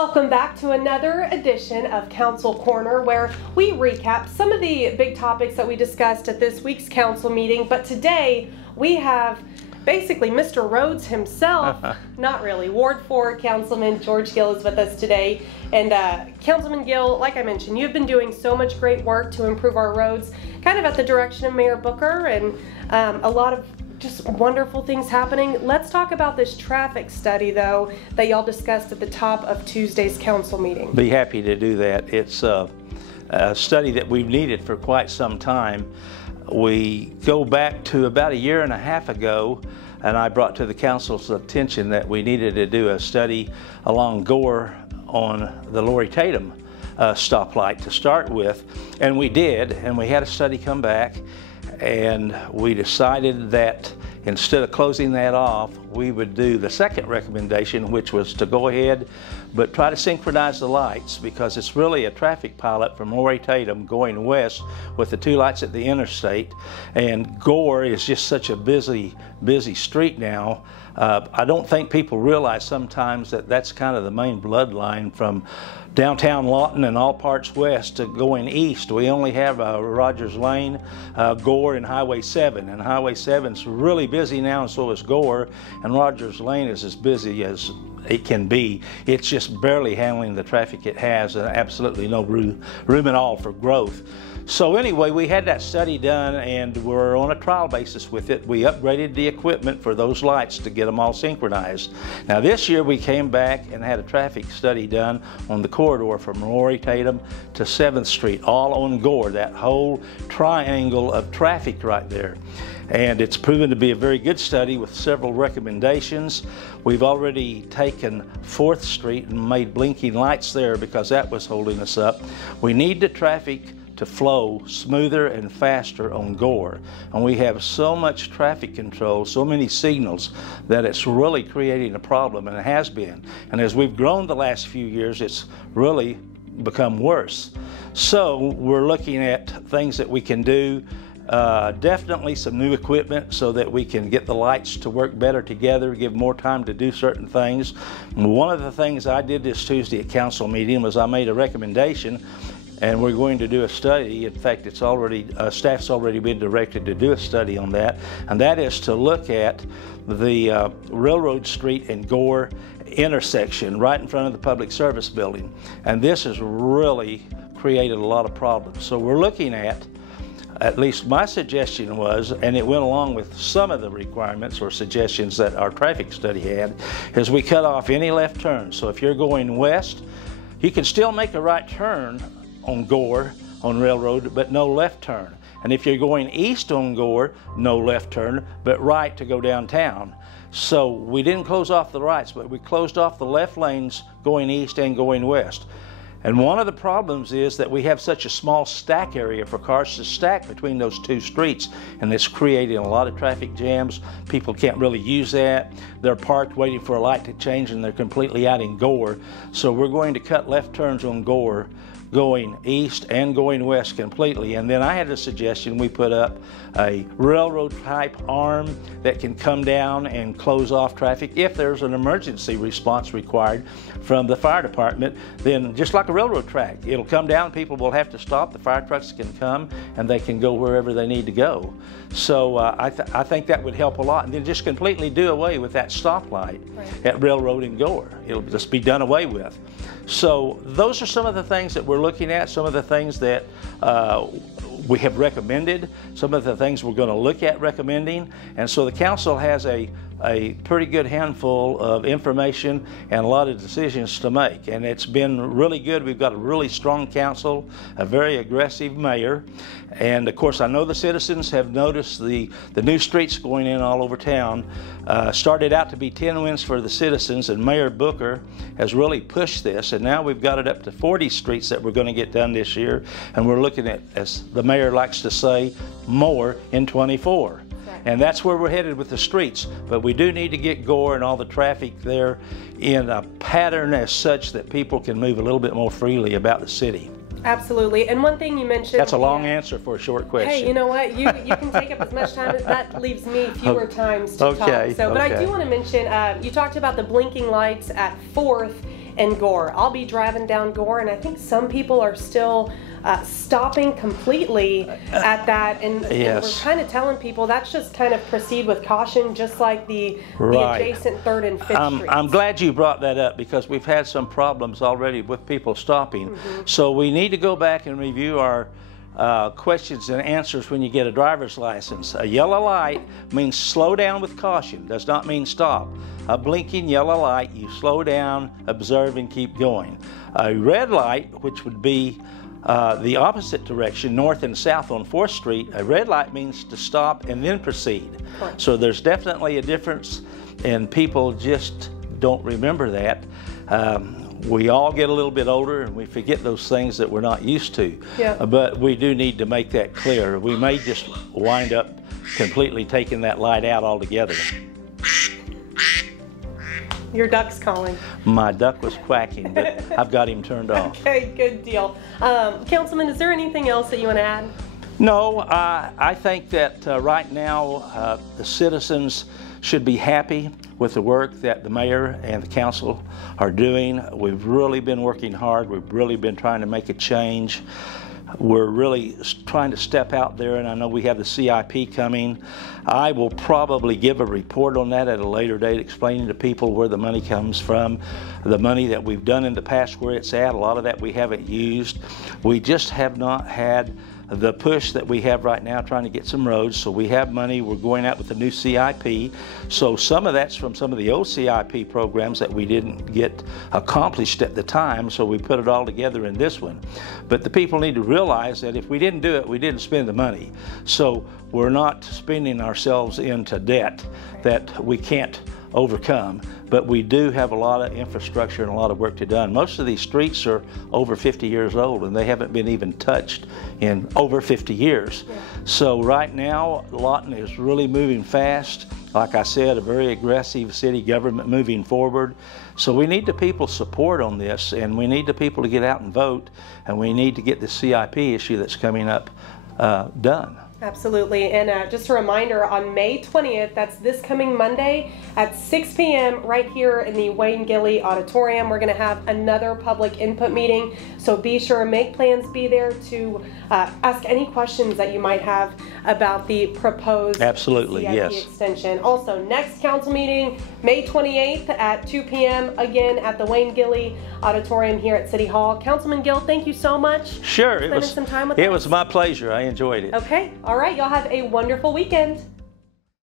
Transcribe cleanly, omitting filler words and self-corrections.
Welcome back to another edition of Council Corner, where we recap some of the big topics that we discussed at this week's council meeting. But today we have basically Mr. Rhodes himself, not really, Ward 4 Councilman George Gill is with us today. And Councilman Gill, like I mentioned, you've been doing so much great work to improve our roads, kind of at the direction of Mayor Booker, and a lot of just wonderful things happening. Let's talk about this traffic study, though, that y'all discussed at the top of Tuesday's council meeting. Be happy to do that. It's a study that we've needed for quite some time. We go back to about 1.5 years ago, and I brought to the council's attention that we needed to do a study along Gore on the Lori Tatum stoplight to start with, and we did, and we had a study come back, and we decided that instead of closing that off, we would do the second recommendation, which was to go ahead but try to synchronize the lights, because it's really a traffic pilot from Lori Tatum going west with the 2 lights at the interstate, and Gore is just such a busy street now. I don't think people realize sometimes that that's kind of the main bloodline from downtown Lawton and all parts west to going east. We only have Rogers Lane, Gore, and Highway 7. And Highway 7's really busy now, and so is Gore. And Rogers Lane is as busy as it can be. It's just barely handling the traffic it has, and absolutely no room at all for growth. So anyway, we had that study done, and we're on a trial basis with it. We upgraded the equipment for those lights to get them all synchronized. Now this year we came back and had a traffic study done on the corridor from Lori Tatum to 7th Street, all on Gore, that whole triangle of traffic right there. And it's proven to be a very good study with several recommendations. We've already taken 4th Street and made blinking lights there because that was holding us up. We need the traffic to flow smoother and faster on Gore. And we have so much traffic control, so many signals, that it's really creating a problem, and it has been. And as we've grown the last few years, it's really become worse. So we're looking at things that we can do. Definitely some new equipment so that we can get the lights to work better together, give more time to do certain things. And one of the things I did this Tuesday at council meeting was I made a recommendation, and we're going to do a study. In fact, it's already staff's already been directed to do a study on that, and that is to look at the Railroad Street and Gore intersection right in front of the Public Service Building. And this has really created a lot of problems. So we're looking at least my suggestion was, and it went along with some of the requirements or suggestions that our traffic study had, is we cut off any left turns. So if you're going west, you can still make a right turn on Gore on Railroad, but no left turn. And if you're going east on Gore, no left turn, but right to go downtown. So we didn't close off the rights, but we closed off the left lanes going east and going west. And one of the problems is that we have such a small stack area for cars to stack between those 2 streets, and it's creating a lot of traffic jams. People can't really use that. They're parked waiting for a light to change, and they're completely out in Gore. So we're going to cut left turns on Gore going east and going west completely. And then I had a suggestion. We put up a railroad type arm that can come down and close off traffic if there's an emergency response required from the fire department. Then just like a railroad track, it'll come down, people will have to stop, the fire trucks can come, and they can go wherever they need to go. So I think that would help a lot. And then just completely do away with that stoplight at Railroad and Gore. It'll just be done away with. So those are some of the things that we're looking at, some of the things that we have recommended, some of the things we're going to look at recommending. And so the council has a pretty good handful of information and a lot of decisions to make. And it's been really good. We've got a really strong council, a very aggressive mayor. And of course, I know the citizens have noticed the new streets going in all over town. Started out to be 10 wins for the citizens, and Mayor Booker has really pushed this. And now we've got it up to 40 streets that we're going to get done this year. And we're looking at, as the mayor likes to say, more in 24. And that's where we're headed with the streets. But we do need to get Gore and all the traffic there in a pattern as such that people can move a little bit more freely about the city. Absolutely. And one thing you mentioned... That's a long answer for a short question. Hey, you know what? You can take up as much time as that leaves me fewer times to talk. So, but I do want to mention, you talked about the blinking lights at 4th and Gore. I'll be driving down Gore, and I think some people are still stopping completely at that, and we're kind of telling people that's just kind of proceed with caution, just like the adjacent 3rd and 5th Streets. I'm glad you brought that up, because we've had some problems already with people stopping. So we need to go back and review our questions and answers when you get a driver's license. A yellow light means slow down with caution, does not mean stop. A blinking yellow light, you slow down, observe, and keep going. A red light, which would be the opposite direction, north and south on 4th Street, a red light means to stop and then proceed. Correct. So there's definitely a difference, and people just don't remember that. We all get a little bit older and we forget those things that we're not used to. Yeah. But we do need to make that clear. We may just wind up completely taking that light out altogether. Your duck's calling. My duck was quacking, but I've got him turned off. Okay, good deal. Councilman, is there anything else that you want to add? No, I think that right now the citizens should be happy with the work that the mayor and the council are doing. We've really been working hard. We've really been trying to make a change. We're really trying to step out there, and I know we have the CIP coming. I will probably give a report on that at a later date, explaining to people where the money comes from, the money that we've done in the past, where it's at. A lot of that we haven't used. We just have not had the push that we have right now trying to get some roads. So we have money. We're going out with a new CIP. So some of that's from some of the old CIP programs that we didn't get accomplished at the time. So we put it all together in this one. But the people need to realize that if we didn't do it, we didn't spend the money. So we're not spending ourselves into debt that we can't overcome, but we do have a lot of infrastructure and a lot of work to do. Most of these streets are over 50 years old, and they haven't been even touched in over 50 years. Yeah. So right now, Lawton is really moving fast. Like I said, a very aggressive city government moving forward. So we need the people's support on this, and we need the people to get out and vote, and we need to get the CIP issue that's coming up done. Absolutely. And just a reminder, on May 20th, that's this coming Monday at 6 p.m. right here in the Wayne Gilly Auditorium, we're going to have another public input meeting. So be sure, make plans, be there to ask any questions that you might have about the proposed Absolutely, CIP yes. extension. Also, next council meeting, May 28th at 2 p.m. again at the Wayne Gilly Auditorium here at City Hall. Councilman Gill, thank you so much. Sure, for spending some time with us. It was my pleasure. I enjoyed it. Okay, all right, y'all have a wonderful weekend.